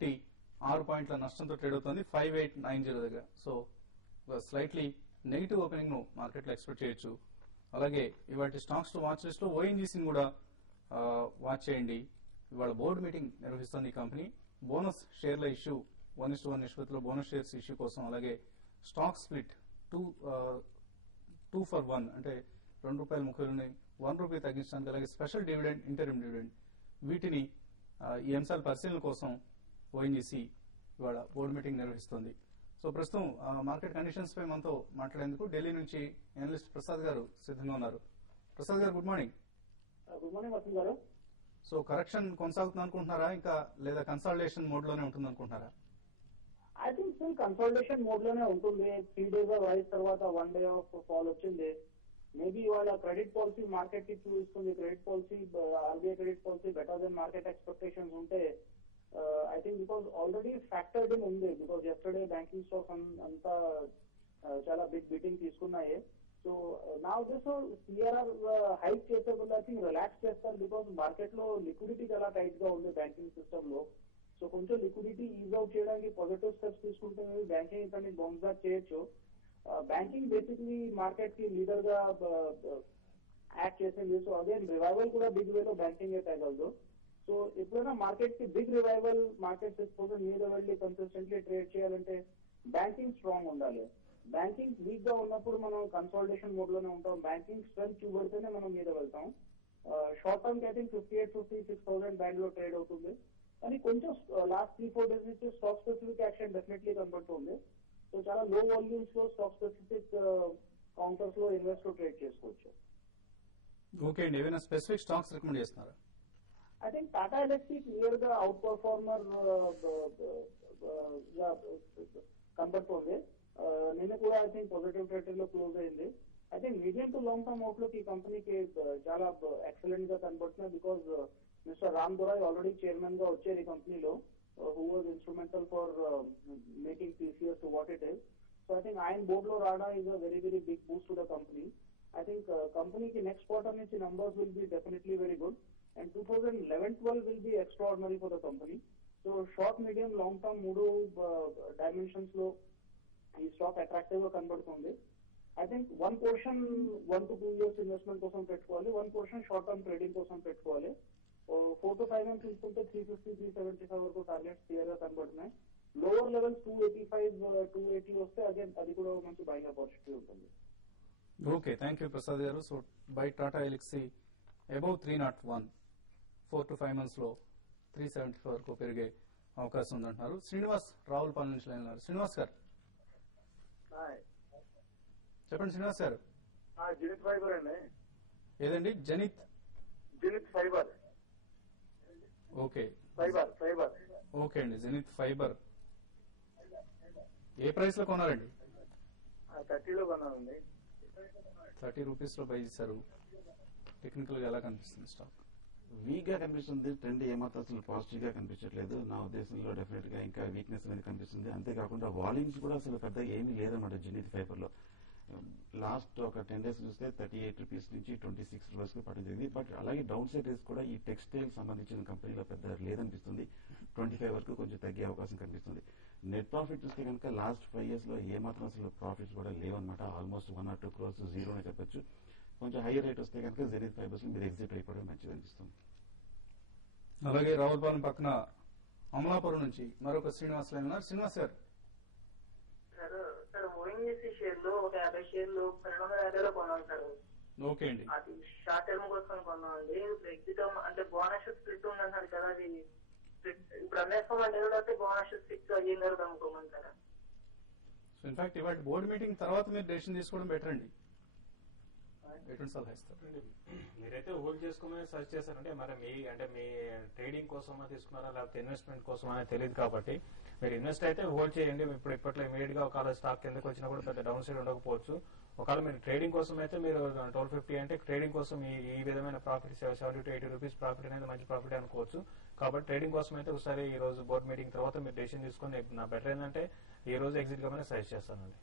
6 పాయింట్ల నష్టంతో ట్రేడ్ అవుతోంది 5890 దగ్గర. సో స్లైట్లీ నెగిటివ్ ఓపెనింగ్ ను మార్కెట్ లో ఎక్స్పెక్ట్ చేయొచ్చు. అలాగే ఇవాటి స్టాక్స్ టు వాచ్ లిస్ట్ లో ఓఎన్జీసీని కూడా వాచ్ చేయండి. ఇవాళ బోర్డు మీటింగ్ నిర్వహిస్తోంది ఈ కంపెనీ. బోనస్ షేర్ల ఇష్యూ 1:1 నిష్పత్తిలో బోనస్ షేర్స్ ఇష్యూ కోసం, అలాగే స్టాక్ స్ప్లిట్ 2 for 1 అంటే ₹2.30 ₹1 తగ్గించడానికి, అలాగే స్పెషల్ డివిడెండ్, ఇంటరిమ్ డివిడెండ్, వీటిని ఈ అంశాల పరిశీలన కోసం ఓఎన్జీసీ ఇవాళ బోర్డు మీటింగ్ నిర్వహిస్తోంది. సో ప్రస్తుతం మార్కెట్ కండిషన్స్ పై మనతో మాట్లాడేందుకు ఢిల్లీ నుంచి అనలిస్ట్ ప్రసాద్ గారు సిద్ధంగా ఉన్నారు. Prasad garu, good morning. Good morning Vasanth garu. So correction కొనసాగుతుంది అనుకుంటున్నారా, ఇంకా లేదా కన్సాలిడేషన్ మోడ్ లోనే ఉంటుంది అనుకుంటున్నారా? I think still consultation mode లోనే ఉంటుంది. 3 days రైజ్ తర్వాత 1 day ఆఫ్ ఫాల్ వచ్చింది. మేబీ ఇవాళ క్రెడిట్ పాలసీ మార్కెట్ కి చూస్తుంది. Credit policy, RBI credit policy better than market expectations ఉంటే I think because already factored in ఉంది. బికాస్ ఎస్టర్డే బ్యాంకింగ్ స్టాక్స్ అంతా చాలా బిగ్ బీటింగ్ తీసుకున్నాయి. సో నా ఉద్దేశం సిఆర్ఆర్ హైక్ చేసే వల్ల ఐ థింక్ రిలాక్స్ చేస్తారు. బికాస్ మార్కెట్ లో లిక్విడిటీ చాలా టైట్ గా ఉంది బ్యాంకింగ్ సిస్టమ్ లో. సో కొంచెం లిక్విడిటీ ఈజ్ అవుట్ చేయడానికి పాజిటివ్ స్టెప్స్ తీసుకుంటే బ్యాంకింగ్ ఇక్కడ బౌన్స్ బ్యాక్ చేయొచ్చు. బ్యాంకింగ్ బేసిక్లీ మార్కెట్ కి లీడర్ గా యాక్ట్ చేసింది. సో అగైన్ రివైవల్ కూడా బిగ్ వేలో బ్యాంకింగ్ తగ్గదు. సో ఎప్పుడైనా మార్కెట్ కి బిగ్ రివైవల్, మార్కెట్ 6% మీద వెళ్ళి కన్సిస్టెంట్లీ ట్రేడ్ చేయాలంటే బ్యాంకింగ్ స్ట్రాంగ్ ఉండాలి. బ్యాంకింగ్ వీక్ గా ఉన్నప్పుడు మనం కన్సాలిడేషన్ మోడ్ లోనే ఉంటాం. బ్యాంకింగ్ స్ట్రెంత్ చూపెడితేనే మనం మీద వెళ్తాం. షార్ట్ టర్మ్ కి ఐ థింక్ 58,000-56,000 బ్యాండ్ లో ట్రేడ్ అవుతుంది. కానీ కొంచెం లాస్ట్ 3-4 days నుంచి స్టాక్ స్పెసిఫిక్ యాక్షన్ డెఫినెట్లీ కనబడుతుంది. సో చాలా లో వాల్యూమ్స్ లో స్టాక్ స్పెసిఫిక్ కౌంటర్స్ లో ఇన్వెస్ట్ ట్రేడ్ చేసుకోవచ్చు. ఓకే అండి, ఏమైనా స్పెసిఫిక్ స్టాక్స్ రికమెండ్ చేస్తున్నారా? I think Tata electric clear గా అవుట్ పర్ఫార్మర్ కనబడుతుంది. నిన్న కూడా ఐ థింక్ పాజిటివ్ టెరిటరీ లో క్లోజ్ అయింది. I think medium to long term outlook ఈ కంపెనీకి చాలా ఎక్సలెంట్ గా కనబడుతుంది. Because mister Ramadorai already chairman గా వచ్చారు ఈ కంపెనీలో, who was instrumental for making TCS to what it is. So I think ఆయన బోర్డ్ లో రావడం is a very very big boost to the company. I think కంపెనీకి నెక్స్ట్ క్వార్టర్ నుంచి numbers will be definitely very good. And 2011-12 will be extraordinary for the company. So short, medium, long term మూడు dimensions లో ఈ stock attractive గా కనబడుతుంది. I think 1 portion 1 to 2 years investment కోసం పెట్టుకోవాలి, 1 portion short term trading కోసం పెట్టుకోవాలి. 4 to 5 months తీసుకుంటే 350-375 వరకు టార్గెట్స్ క్లియర్ గా కనబడుతున్నాయి. లోవర్ లెవెల్స్ 285-280 వస్తే అగైన్ అది కూడా మంచి బయింగ్ ఆపర్చునిటీ ఉంటుంది. ఓకే, థ్యాంక్ యూ ప్రసాద్ గారు. So by Tata ఎలక్సీ above 301, 4 to 5 months లో 375 వరకు పెరిగే అవకాశం ఉందంటున్నారు. శ్రీనివాస్ రావులపాలెం నుంచి లైన్ ఉన్నారు. శ్రీనివాస్ గారు చెప్పండి. శ్రీనివాస్ గారు, జెనిత్ ఫైబర్ అండి. ఏదండి? Zenith fibre. Okay fibre. Okay అండి, జెనిత్ ఫైబర్ ఏ ప్రైస్ లో కొన్నారండి? 30 లో కొన్నానండి. 30 రూపీస్ లో బై చేశారు. టెక్నికల్ గా ఎలా కనిపిస్తుంది స్టాక్? వీక్ గా కనిపిస్తుంది. ట్రెండ్ ఏమాత్రం అసలు పాజిటివ్ గా కనిపించట్లేదు. నా ఉద్దేశంలో డెఫినెట్ గా ఇంకా వీక్నెస్ అనేది కనిపిస్తుంది. అంతేకాకుండా వాల్యూమ్స్ కూడా అసలు పెద్ద ఏమీ లేదన్నమాట జెనిత్ ఫైబర్ లో. లాస్ట్ ఒక 10 days చూస్తే 38 రూపీస్ నుంచి 26 రూపీస్ కు పడడం జరిగింది. బట్ అలాగే డౌన్ సైడ్ రేస్ కూడా ఈ టెక్స్టైల్ సంబంధించిన కంపెనీలో పెద్ద లేదనిపిస్తుంది. 25 వరకు కొంచెం తగ్గే అవకాశం కనిపిస్తుంది. నెట్ ప్రాఫిట్ చూస్తే కనుక లాస్ట్ 5 years లో ఏమాత్రం అసలు ప్రాఫిట్స్ కూడా లేవన్నమాట. ఆల్మోస్ట్ 1 or 2 crores జీరో అని చెప్పొచ్చు. కొంచెం హైయర్ రేట్ వస్తే కనుక జెనిత్ ఫైబర్స్ లో మీరు ఎగ్జిట్ అయిపోవడం మంచిది అనిపిస్తుంది. అలాగే రావులపాలెం పక్కన అమలాపురం నుంచి మరొక శ్రీనివాస్ లైన్ ఉన్నారు. శ్రీనివాస్ గారు. సార్ ఓఎన్జీసీ షేర్లు ఒక 50 షేర్లు 250లో కొన్నాం సార్. ఓకే అండి, అది షార్ట్ టర్మ్ కోసం కొన్నామండి. ఇప్పుడు ఎగ్జిట్ అంటే బోనస్ స్ప్లిట్ ఉందన్నారు కదా, అది ఇప్పుడు అమ్మేసుకోమంటే లేకపోతే బోనస్ స్ప్లిట్ అయ్యేం గారు అమ్ముకోమంటారా? సో ఇన్ఫాక్ట్ ఇవాళ బోర్డు మీటింగ్ తర్వాత మీరు డెసిషన్ తీసుకోవడం బెటర్ అండి. ఎటువంటి సలహా ఇస్తారు? మీరైతే హోల్డ్ చేసుకోమని సజెస్ట్ చేస్తారంటే మరి మీ ట్రేడింగ్ కోసమా తీసుకున్నారా లేకపోతే ఇన్వెస్ట్మెంట్ కోసమా అనేది తెలియదు. కాబట్టి మీరు ఇన్వెస్ట్ అయితే హోల్డ్ చేయండి. ఇప్పట్లో ఇమీడియట్ గా ఒకవేళ స్టాక్ కిందకి వచ్చినా కూడా పెద్ద డౌన్ సైడ్ ఉండకపోవచ్చు. ఒకవేళ మీరు ట్రేడింగ్ కోసం అయితే మీరు 1250 అంటే ట్రేడింగ్ కోసం ఈ విధమైన ప్రాఫిట్ 70 to 80 రూపీస్ ప్రాఫిట్ అనేది మంచి ప్రాఫిట్ అనుకోవచ్చు. కాబట్టి ట్రేడింగ్ కోసం అయితే ఒకసారి ఈ రోజు బోర్డు మీటింగ్ తర్వాత మీరు డెసిషన్ తీసుకుని నా బెటర్ ఏంటంటే ఈ రోజు ఎగ్జిట్ కమని సజెస్ట్ చేస్తానండి.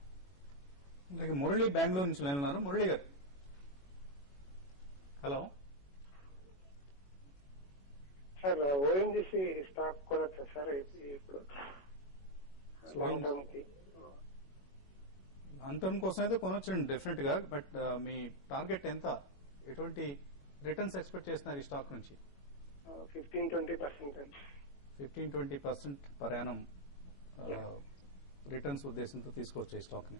మురళి బెంగళూరు నుంచి లైన్ ఉన్నారు. Murali garu, hello. Sir ONGC stock కొనొచ్చా సార్ ఇప్పుడు So, లాంగ్ టర్మ్ కి? అంతం కోసం అయితే కొనొచ్చండి డెఫినెట్ గా. బట్ మీ టార్గెట్ ఎంత, ఎటువంటి రిటర్న్స్ ఎక్స్పెక్ట్ చేస్తున్నారు ఈ స్టాక్ నుంచి? 15-20%. 15-20% పర్ యానం రిటర్న్స్ ఉద్దేశంతో తీసుకోవచ్చు ఈ స్టాక్ ని.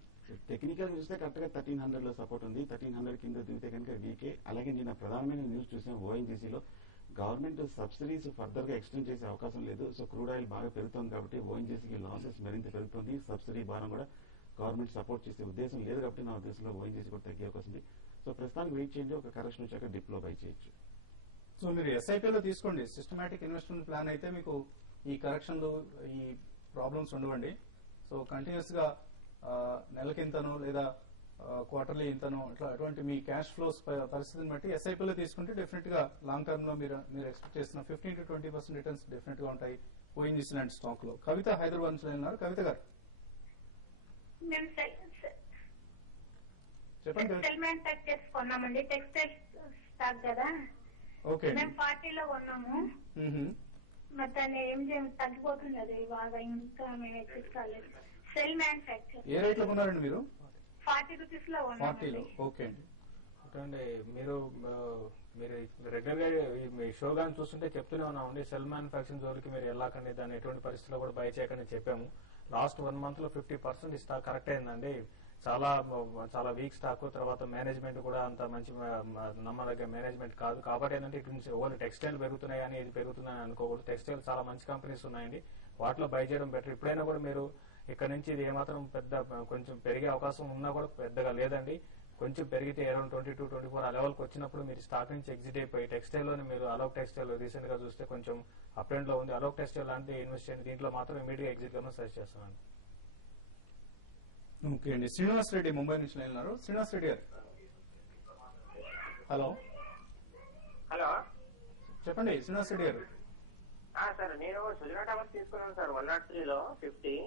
టెక్నికల్ చూస్తే కరెక్ట్ గా 1300 లో సపోర్ట్ ఉంది. 1300 కింద దిగితే కనుక వీకే. అలాగే నిన్న ప్రధానమైన న్యూస్ చూసాం, ఓఎన్జీసీలో గవర్నమెంట్ సబ్సిడీస్ ఫర్దర్ గా ఎక్స్టెండ్ చేసే అవకాశం లేదు. సో క్రూడ్ ఆయిల్ బాగా పెరుగుతుంది కాబట్టి ఓఎన్జీసీకి లాసెస్ మరింత పెరుగుతుంది. సబ్సిడీ భారం కూడా గవర్నమెంట్ సపోర్ట్ చేసే ఉద్దేశం లేదు కాబట్టి నా ఉద్దేశంలో ఓఎన్జీసీ కూడా తగ్గే అవకాశం ఉంది. సో ప్రస్తుతానికి వెయిట్ చేయండి, ఒక కరెక్షన్ వచ్చాక డిప్లో బై చేయొచ్చు. సో మీరు ఎస్ఐపీలో తీసుకోండి. సిస్టమేటిక్ ఇన్వెస్ట్మెంట్ ప్లాన్ అయితే మీకు ఈ కరెక్షన్లు, ఈ ప్రాబ్లమ్స్ ఉండవండి. సో కంటిన్యూస్ గా నెలకి ఇంతను లేదా క్వార్టర్లీ ఇంతను ఇట్లా అటువంటి మీ క్యాష్ ఫ్లోస్ పరిస్థితిని బట్టి ఎస్ఐపీలో తీసుకుంటే డెఫినెట్ గా లాంగ్ టర్మ్ లో మీరు ఎక్స్పెక్ట్ చేసిన 15-20% రిటర్న్స్ డెఫినెట్ గా ఉంటాయి ఓఎన్జీసీ లాంటి స్టాక్ లో. కవిత హైదరాబాద్ నుంచి ఉన్నారు. కవిత గారు మేము చెప్పండి. కవిత. సెటిల్మెంట్ టెక్స్టైల్స్ కొన్నామండి. టెక్స్టైల్ స్టాక్ కదా, ఓకే అండి. మేము 40లో కొన్నాము. మ్మ్. మరి దాన్ని ఏం చేయం, తగ్గిపోతుంది అది బాగా, ఇంకా మేము ఎక్కించాలేదు. సెల్ మ్యానుఫ్యాక్చర్ ఏ రేట్ లో కొన్నారండి మీరు? 40 రూపీస్ లో 40లో. కొన్నామండి. ఓకే అండి. అంటే మీరు రెగ్యులర్ గా మీ షో గాని చూస్తుంటే చెప్తూనే ఉన్నామండి, సెల్ మ్యానుఫాక్చరింగ్ జోలికి మీరు వెళ్ళకండి, దాన్ని ఎటువంటి పరిస్థితుల్లో కూడా బై చేయకండి చెప్పాము. లాస్ట్ 1 month లో 50% స్టాక్ కరెక్ట్ అయిందండి. చాలా చాలా వీక్ స్టాక్. తర్వాత మేనేజ్మెంట్ కూడా అంత మంచి నమ్మదగ్గ మేనేజ్మెంట్ కాదు. కాబట్టి ఏంటంటే ఇటు నుంచి ఓన్లీ టెక్స్టైల్ పెరుగుతున్నాయి కానీ ఇది పెరుగుతున్నాయని అనుకోకూడదు. టెక్స్టైల్ చాలా మంచి కంపెనీస్ ఉన్నాయండి, వాటిలో బై చేయడం బెటర్. ఇప్పుడైనా కూడా మీరు ఇక్కడ నుంచి ఇది ఏమాత్రం పెద్ద కొంచెం పెరిగే అవకాశం ఉన్నా కూడా పెద్దగా లేదండి. కొంచెం పెరిగితే అరౌండ్ 22-24 ఆ లెవెల్కి వచ్చినప్పుడు మీరు స్టాక్ నుంచి ఎగ్జిట్ అయిపోయి టెక్స్టైల్ లోనే మీరు అలోక్ టెక్స్టైల్ రీసెంట్ గా చూస్తే కొంచెం అప్ ట్రెండ్ లో ఉంది. అలోక్ టెక్స్టైల్ లాంటి ఇన్వెస్ట్ చేయండి, దీంట్లో మాత్రం ఇమీడియట్ ఎగ్జిట్ గా సజెస్ట్ చేస్తున్నాను. ఓకే అండి. శ్రీనివాస్ రెడ్డి ముంబై నుంచి ఉన్నారు. శ్రీనివాస్ రెడ్డి గారు హలో హలో చెప్పండి. శ్రీనివాస్ రెడ్డి గారు. సార్ నేను సుజనా టవర్స్ తీసుకున్నాను సార్ 103లో 50.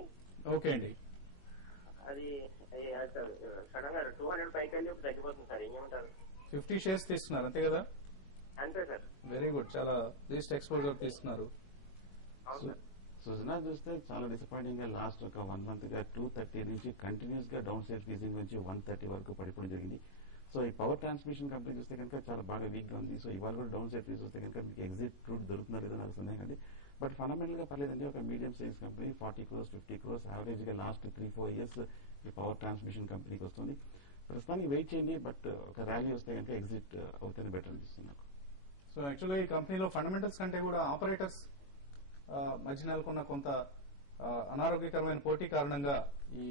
ఓకే అండి. అది సార్ సడన్ గా 200 పైకి వెళ్ళి తగ్గిపోతుంది సార్, ఏమంటారు? 50 షేర్స్ తీసుకున్నారు అంతే కదా? అంతే సార్. Very good. చాలా లీస్ట్ ఎక్స్పోజర్ తీసుకున్నారు. అవును సార్. సుజనా చూస్తే చాలా డిసప్పాయింటింగ్ గా లాస్ట్ ఒక 1 month గా 230 నుంచి కంటిన్యూస్ గా డౌన్ సైడ్ ఫీజింగ్ నుంచి 130 వరకు పడిపోవడం జరిగింది. సో ఈ పవర్ ట్రాన్స్మిషన్ కంపెనీ చూస్తే కనుక చాలా బాగా వీక్ గా ఉంది. సో ఇవాళ కూడా డౌన్ సైడ్ ఫీజ్ వస్తే కనుక మీకు ఎగ్జిట్ రూట్ దొరుకుతున్నారు లేదా నాకు సందేహం అండి. బట్ ఫండమెంటల్ గా పర్లేదండి. ఒక medium size company 40 crores 50 crores average గా లాస్ట్ 3-4 years ఈ పవర్ ట్రాన్స్మిషన్ కంపెనీకి వస్తుంది. ప్రస్తుతానికి వెయిట్ చేయండి, బట్ ఒక ర్యాలీ వస్తే కనుక ఎగ్జిట్ అవుతేనే బెటర్ అనిపిస్తుంది నాకు. సో యాక్చువల్గా ఈ కంపెనీలో ఫండమెంటల్స్ కంటే కూడా ఆపరేటర్స్ మధ్య నెలకొన్న కొంత అనారోగ్యకరమైన పోటీ కారణంగా ఈ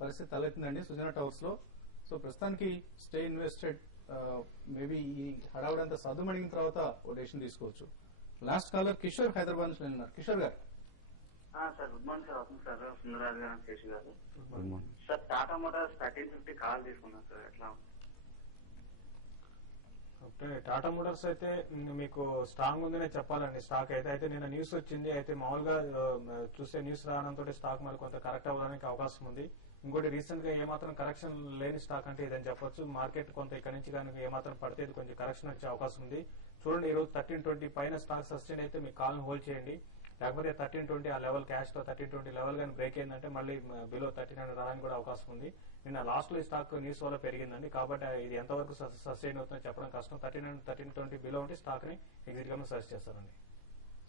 పరిస్థితి తలెత్తిందండి సుజనా టవర్స్ లో. సో ప్రస్తుతానికి స్టే ఇన్వెస్టెడ్. మేబీ ఈ హడావుడంతా సర్దుమణిగిన తర్వాత ఓ డెసిషన్ తీసుకోవచ్చు. లాస్ట్ కాలర్ కిషోర్ హైదరాబాద్ నుంచి ఉన్నారు. కిషోర్ గారు. Sir good morning sir. అవుతుంది సార్ సుందరరాజు గారు, శేషి గారు. Good morning sir Tata Motors 1350 call తీసుకున్నాను సార్, ఎట్లా? ఓకే, టాటా మోటార్స్ అయితే మీకు స్ట్రాంగ్ ఉందనే చెప్పాలండి. స్టాక్ అయితే నిన్న న్యూస్ వచ్చింది. అయితే మామూలుగా చూస్తే న్యూస్ రావడంతో స్టాక్ మరి కొంత కరెక్ట్ అవ్వడానికి అవకాశం ఉంది. ఇంకోటి రీసెంట్ గా ఏమాత్రం కరెక్షన్ లేని స్టాక్ అంటే ఇదని చెప్పొచ్చు. మార్కెట్ కొంత ఇక్కడ నుంచి కానీ ఏమాత్రం పడితే ఇది కొంచెం కరెక్షన్ వచ్చే అవకాశం ఉంది. చూడండి, ఈ రోజు 1320 పైన స్టాక్ సస్టైన్ అయితే మీ కాల్ని హోల్డ్ చేయండి. లేకపోతే 1320 ఆ లెవెల్ క్యాష్ తో 1320 లెవెల్ కానీ బ్రేక్ అయిందంటే మళ్ళీ బిలో 1300 రావడానికి కూడా అవకాశం ఉంది. నిన్న లాస్ట్ లో ఈ స్టాక్ న్యూస్ వల్ల పెరిగిందండి. కాబట్టి ఇది ఎంతవరకు సస్టైన్ అవుతుందో చెప్పడం కష్టం. 1320 బిలో ఉంటే స్టాక్ ని ఎగ్జిట్ గా సజెస్ట్ చేస్తారండి.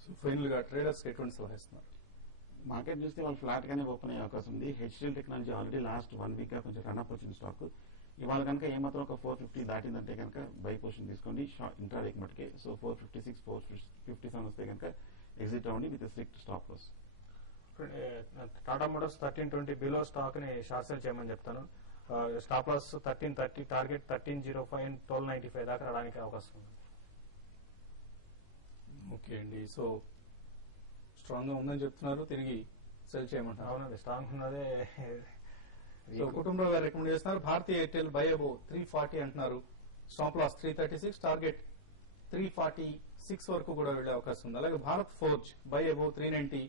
సో ఫైనల్ గా ట్రేడర్స్ ఎటువంటి సలహా ఇస్తున్నారు? మార్కెట్ చూస్తే వాళ్ళు ఫ్లాట్ గానే ఓపెన్ అయ్యే అవకాశం ఉంది. HCl technology already last 1 week గా కొంచెం రన్అప్ వచ్చింది స్టాక్. ఇవాళ కనుక ఏమాత్రం ఒక 450 దాటిందంటే కనుక బై పొజిషన్ తీసుకోండి ఇంట్రాడేకి మటుకే. సో 456 457 వస్తే కనుక ఎగ్జిట్ అవ్వండి with strict stop loss. Tata Motors 1320 below stock ని షార్ట్ సెల్ చేయమని చెప్తాను. స్టాప్ లాస్ 1330, టార్గెట్ 1305 అండ్ 1295 దాకా రావడానికి అవకాశం ఉంది. ఓకే అండి. సో స్ట్రాంగ్ గా ఉందని చెప్తున్నారు, తిరిగి సెల్ చేయమంటారు. అవునండి, స్ట్రాంగ్ ఉన్నదే. సో కుటుంబరావు గారు రికమెండ్ చేస్తున్నారు. భారతీయ ఎయిర్టెల్ బై అబో 340 అంటున్నారు. స్టాప్ లాస్ 336, టార్గెట్ 346 వరకు కూడా వెళ్లే అవకాశం ఉంది. అలాగే Bharat Forge buy above 390,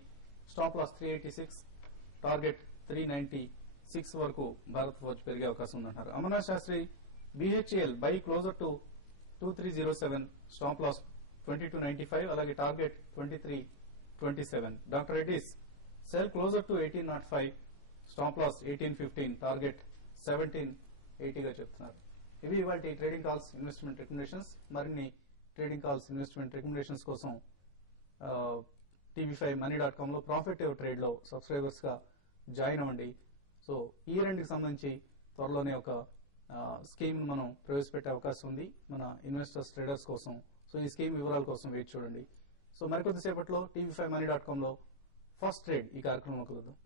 stop loss 386, target 396 వరకు భారత్ ఫోర్జ్ పెరిగే అవకాశం ఉందంటారు. Amarnath Shastri BHEL buy closer to 2307, stop loss 2295, అలాగే target 2327. Doctor Reddy's sell closer to 1805, stop loss 1815, target 1780 గా చెప్తున్నారు. ఇవి ఇవాళ ట్రేడింగ్ కాల్స్ ఇన్వెస్ట్మెంట్ రికమెండేషన్స్. మరిన్ని ట్రేడింగ్ కాల్స్ ఇన్వెస్ట్మెంట్ రికమెండేషన్స్ కోసం tv5money.com లో ప్రాఫిట్ ట్రేడ్ లో సబ్స్క్రైబర్స్ గా జాయిన్ అవ్వండి. సో ఈ రెండుకి సంబంధించి త్వరలోనే ఒక స్కీమ్ మనం ప్రవేశపెట్టే అవకాశం ఉంది మన ఇన్వెస్టర్స్ ట్రేడర్స్ కోసం. సో ఈ స్కీమ్ వివరాల కోసం వేచి చూడండి. సో మరికొద్దిసేపట్లో tv5money.com లో ఫస్ట్ ట్రేడ్ ఈ కార్యక్రమంలో కలుద్దాం.